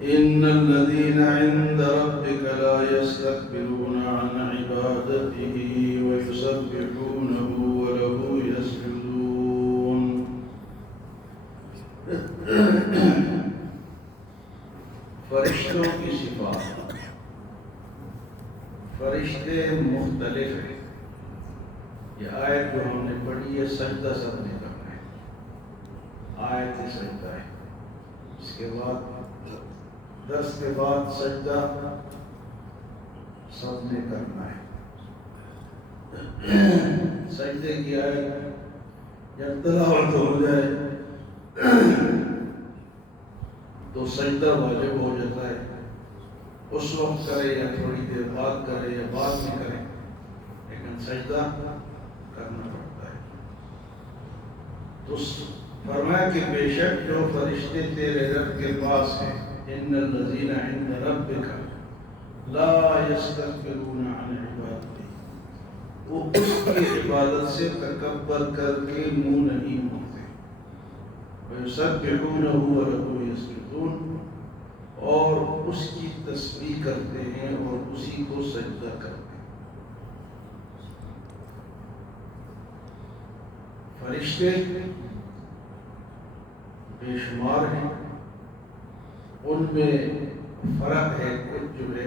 إن الذين عند ربك لا يستكبرون عن عبادته ويسبحونه وله يسجدون. فرشتوں کی صفات. فرشتے مختلف ہیں. یہ آیت جو ہم نے پڑھی ہے سجدہ سب نے کرنا ہے. آیت سجدہ ہے. اس کے بعد 10 کے بعد سجدہ سب نے کرنا ہے. سجدے کی آیت جب تلاوت ہو جائے تو سجدہ واجب ہو جاتا ہے. اس وقت کرے یا تھوڑی دیر بعد کرے یا بعد میں کرے، لیکن سجدہ کرنا پڑتا ہے. تو فرمایا کہ بے شک جو فرشتے تیرے رب کے پاس ہیں، ان الذین عند ربک لا یستکبرون عن عبادتہ، وہ اس کی عبادت سے تکبر کر کے منہ نہیں موڑتے. ویسبحونہ ولہ یسجدون، اور اس کی تسبیح کرتے ہیں اور اسی کو سجدہ کرتے ہیں. فرشتے بے شمار ہیں. ان میں فرق ہے. کچھ جو ہے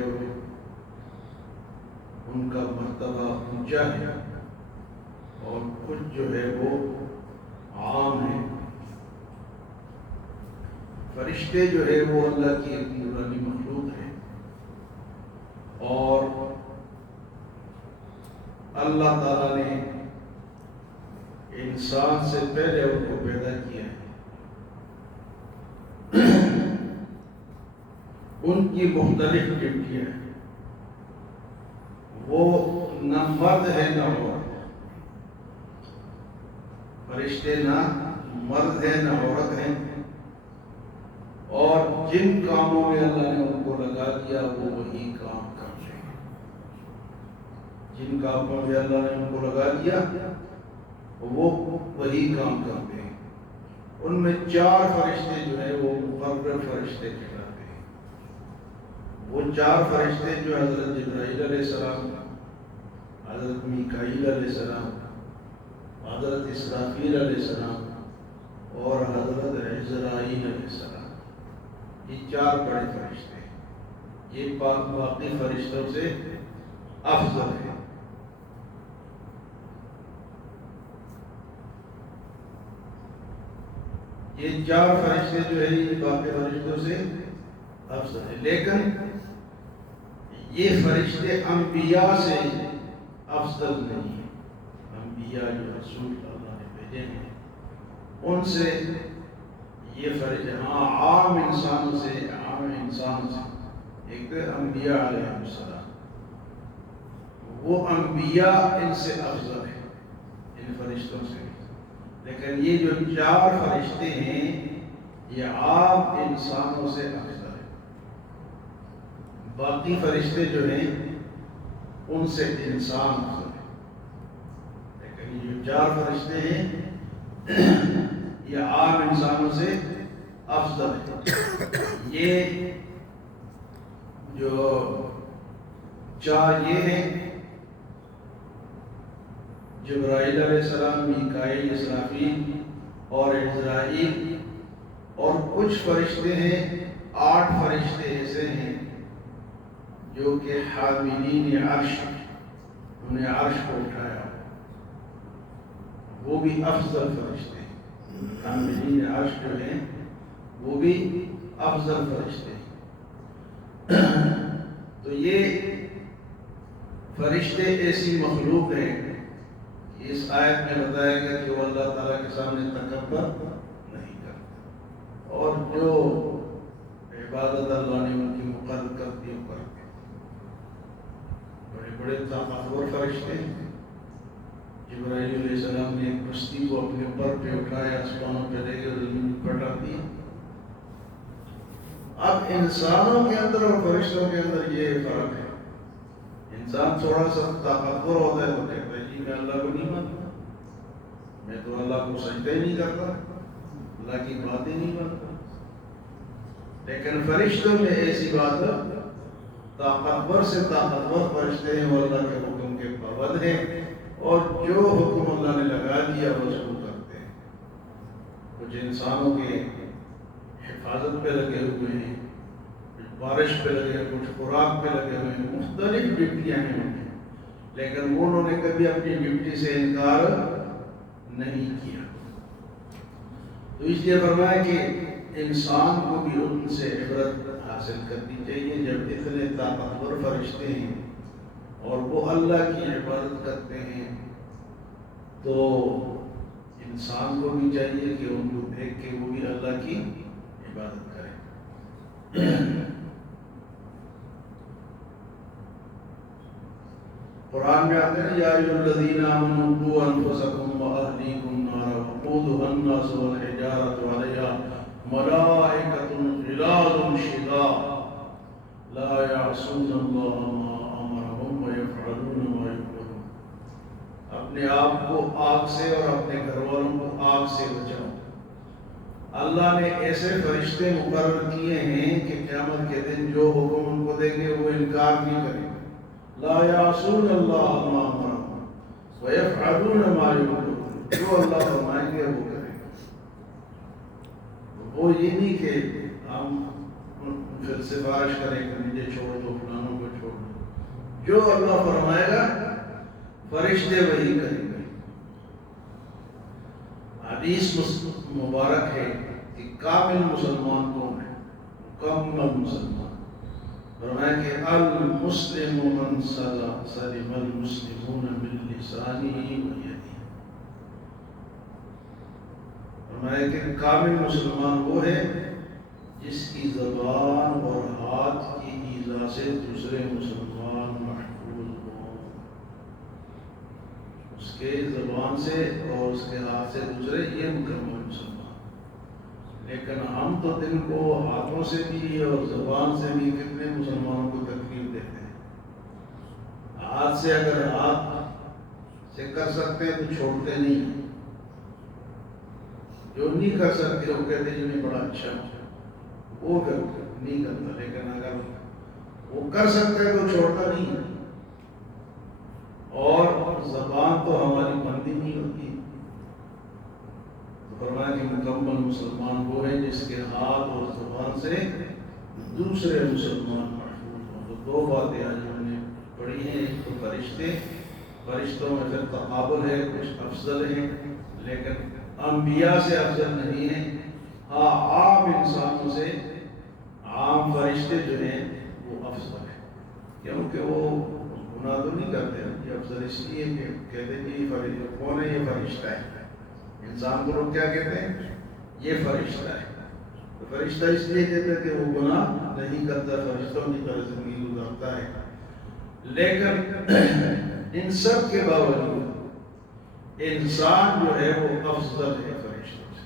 ان کا مرتبہ اونچا ہے اور کچھ جو ہے وہ عام ہے. فرشتے جو ہے وہ اللہ کی ایک نورانی مخلوق ہے، اور اللہ تعالیٰ نے انسان سے پہلے ان کو پیدا کیا ہے. ان کی مختلف ڈیوٹیاں ہیں. وہ نہ مرد ہے نہ عورت. فرشتے نہ مرد ہے نہ عورت ہیں، اور جن کاموں میں اللہ نے ان کو لگا دیا وہ وہی کام کرتے ہیں. جن کاموں میں اللہ نے ان کو لگا دیا وہ وہی کام کرتے ہیں. ان میں 4 فرشتے جو ہیں وہ مقرر فرشتے کہلاتے ہیں. وہ 4 فرشتے جو حضرت جبرائیل علیہ السلام، حضرت میکائیل علیہ السلام، حضرت اسرافیل علیہ السلام اور حضرت عزرائیل علیہ السلام، یہ 4 بڑے فرشتے ہیں. یہ باقی فرشتوں سے افضل ہے. یہ 4 فرشتے جو ہے یہ باقی فرشتوں سے افضل ہے. لیکن یہ فرشتے انبیاء سے افضل نہیں ہیں. انبیاء جو رسول اللہ نے بھیجے ہیں ان سے یہ فرشتے عام انسانوں سے ایک انبیاء علیہ السلام، وہ انبیاء ان سے افضل ہیں ان فرشتوں سے. لیکن یہ جو 4 فرشتے ہیں یہ عام انسانوں سے افضل ہیں. باقی فرشتے جو ہیں ان سے انسان افضل ہیں. لیکن یہ جو 4 فرشتے ہیں یہ عام انسانوں سے افضل ہے. یہ جو 4 یہ ہیں جبرائیل علیہ السلام، میکائیل، اسرافیل اور عزرائیل. اور کچھ فرشتے ہیں 8 فرشتے ایسے ہیں جو کہ حاملین عرش، انہوں نے عرش کو اٹھایا، وہ بھی افضل فرشتے ہیں. حاملین عرش جو ہیں وہ بھی افضل فرشتے ہیں. تو یہ فرشتے ایسی مخلوق ہیں، اس آیت میں بتایا گیا کہ وہ اللہ تعالیٰ کے سامنے تکبر نہیں کرتے، اور جو عبادت اللہ نے ان کی مقرر کر دی وہ کرتے. بڑے بڑے طاقتور فرشتے ہیں. جبرائیل علیہ السلام نے ایک کشتی کو اپنے پر پہ اٹھایا، آسمانوں پہ لے کے زمین پر پٹا دیا. اب انسانوں کے اندر اور فرشتوں کے اندر یہ فرق ہے. انسان تھوڑا سا طاقتور ہوتا ہے تو کہتا ہے جی میں اللہ کو نہیں مانتا، میں تو اللہ کو سجدہ ہی نہیں کرتا، اللہ کی بات ہی نہیں مانتا. لیکن فرشتوں میں ایسی بات طاقتور سے طاقتور فرشتے ہیں، وہ اللہ کے حکم کے پابند ہیں، اور جو حکم اللہ نے لگا دیا وہ اس کو کرتے ہیں۔ کچھ انسانوں کے حفاظت پہ لگے ہوئے ہیں، کچھ بارش پہ لگے ہیں، کچھ خوراک پہ لگے ہوئے ہیں، مختلف ڈیوٹیاں ہیں ان کی، لیکن انہوں نے کبھی اپنی ڈیوٹی سے انکار نہیں کیا۔ تو اس لیے فرمایا کہ انسان کو بھی ان سے عبرت حاصل کرنی چاہیے۔ جب اتنے طاقتور فرشتے ہیں اور وہ اللہ کی عبادت کرتے ہیں تو انسان کو بھی چاہیے کہ ان کو دیکھ کے وہ بھی اللہ کی عبادت کرے۔ قرآن میں آتے ہیں یا ایھا الذین آمنوا قوا انفسکم واہلیکم نارا وقودها الناس والحجارۃ علیہا ملائکۃ غلاظ شداد لا یعصون اللہ ما امرهم ویفعلون ما یؤمرون۔ اپنے آپ کو آگ سے اور اپنے گھر والوں کو آگ سے بچاؤ۔ اللہ نے ایسے فرشتے مقرر کیے ہیں کہ قیامت کے دن جو حکم ان کو دیں گے وہ انکار نہیں کریں گے۔ لا یعصون اللہ ما امرهم ویفعلون ما یؤمرون، جو اللہ فرمائیں گے وہ کریں گے۔ وہ یہ نہیں کہ ہم پھر سفارش کریں کہ مجھے چھوڑ دو، فلانوں کو چھوڑ دو۔ جو اللہ فرمائے گا فرشتے وہی کریں گے۔ حدیث مبارک ہے کہ کامل مسلمان کون ہے؟ مکمل مسلمان۔ فرمایا کہ المسلم من سلم المسلمون من لسانہ ویدہ۔ فرمایا کہ کامل مسلمان وہ ہے جس کی زبان اور ہاتھ کی ایذا سے دوسرے مسلمان محفوظ ہوں۔ اس کے زبان سے اور اس کے ہاتھ سے دوسرے، یہ مکمل مسلمان۔ لیکن ہم تو دن کو ہاتھوں سے بھی اور زبان سے بھی کتنے مسلمانوں کو تکلیف دیتے ہیں۔ ہاتھ سے اگر ہاتھ سے کر سکتے ہیں تو چھوڑتے نہیں، جو نہیں کر سکتے وہ کہتے ہیں جنہیں بڑا اچھا وہ نہیں کرتا، لیکن اگر وہ کر سکتا ہے تو چھوڑتا نہیں ہے۔ اور زبان تو ہماری بندی نہیں ہوتی۔ فرمایا کہ مکمل مسلمان وہ ہے جس کے ہاتھ اور زبان سے دوسرے مسلمان محفوظ ہوں۔ تو دو باتیں آج ہم نے پڑھی ہیں، ایک تو فرشتوں میں پھر تقابل ہے، کچھ افضل ہیں لیکن انبیاء سے افضل نہیں ہیں۔ ہاں عام انسانوں سے عام فرشتے جو ہیں وہ افضل ہیں، کیونکہ وہ گناہ تو نہیں کرتے۔ یہ افضل اس لیے کہ کہتے ہیں کہ فرشتہ کون ہے؟ یہ فرشتہ ہے۔ انسان کو لوگ کیا کہتے ہیں؟ یہ فرشتہ ہے۔ تو فرشتہ اس لیے کہتے ہیں کہ وہ گناہ نہیں کرتا، فرشتوں کی طرح زندگی گزارتا ہے۔ لیکن ان سب کے باوجود انسان جو ہے وہ افضل ہے فرشتوں سے،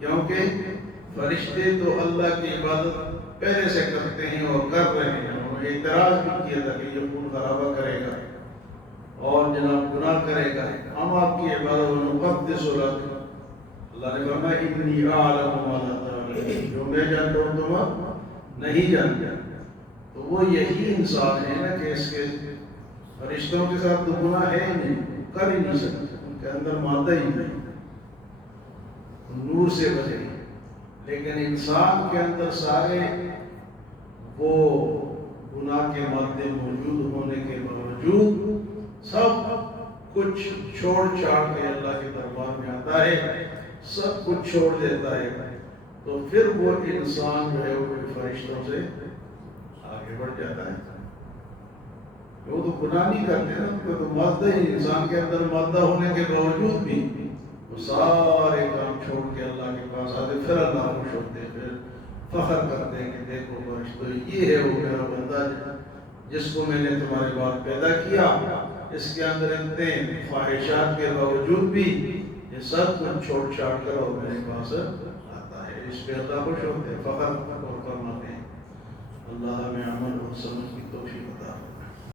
کیونکہ فرشتے تو اللہ کی عبادت پہلے سے کرتے ہیں اور کر رہے ہیں۔ انہوں نے اعتراض بھی کیا تھا کہ یہ خون خرابہ کرے گا اور جناب گناہ کرے گا، ہم آپ کی عبادت ونقدس لک۔ اللہ نے فرمایا انی اعلم ما لا تعلمون، جو میں جانتا ہوں تم نہیں جانتے۔ تو وہ یہی انسان ہے نا کہ اس کے فرشتوں کے ساتھ تو گناہ ہے ہی نہیں، کر ہی نہیں سکتے، ان کے اندر مادہ ہی نہیں، نور سے بچے۔ لیکن انسان کے اندر سارے وہ گناہ کے مادے موجود ہونے کے باوجود سب کچھ چھوڑ چھاڑ کے اللہ کے دربار میں آتا ہے، سب کچھ چھوڑ دیتا ہے، تو پھر وہ انسان جو ہے وہ فرشتوں سے آگے بڑھ جاتا ہے۔ وہ تو گناہ نہیں کرتے نا، ان کو تو مادہ ہی، انسان کے اندر مادہ ہونے کے باوجود بھی وہ سارے کام چھوڑ کے اللہ کے پاس آتے، پھر اللہ خوش ہوتے ہیں، پھر فخر کرتے ہیں کہ دیکھو فرشتوں، یہ ہے وہ میرا بندہ جس کو میں نے تمہارے بعد پیدا کیا، اس کے اندر اتنے خواہشات کے باوجود بھی یہ سب کچھ چھوڑ چھاڑ کر اور میرے پاس آتا ہے۔ اس پہ اللہ خوش ہوتے ہیں، فخر اور فرماتے ہیں۔ اللہ ہمیں عمل اور سمجھ کی توفیق عطا فرمائے۔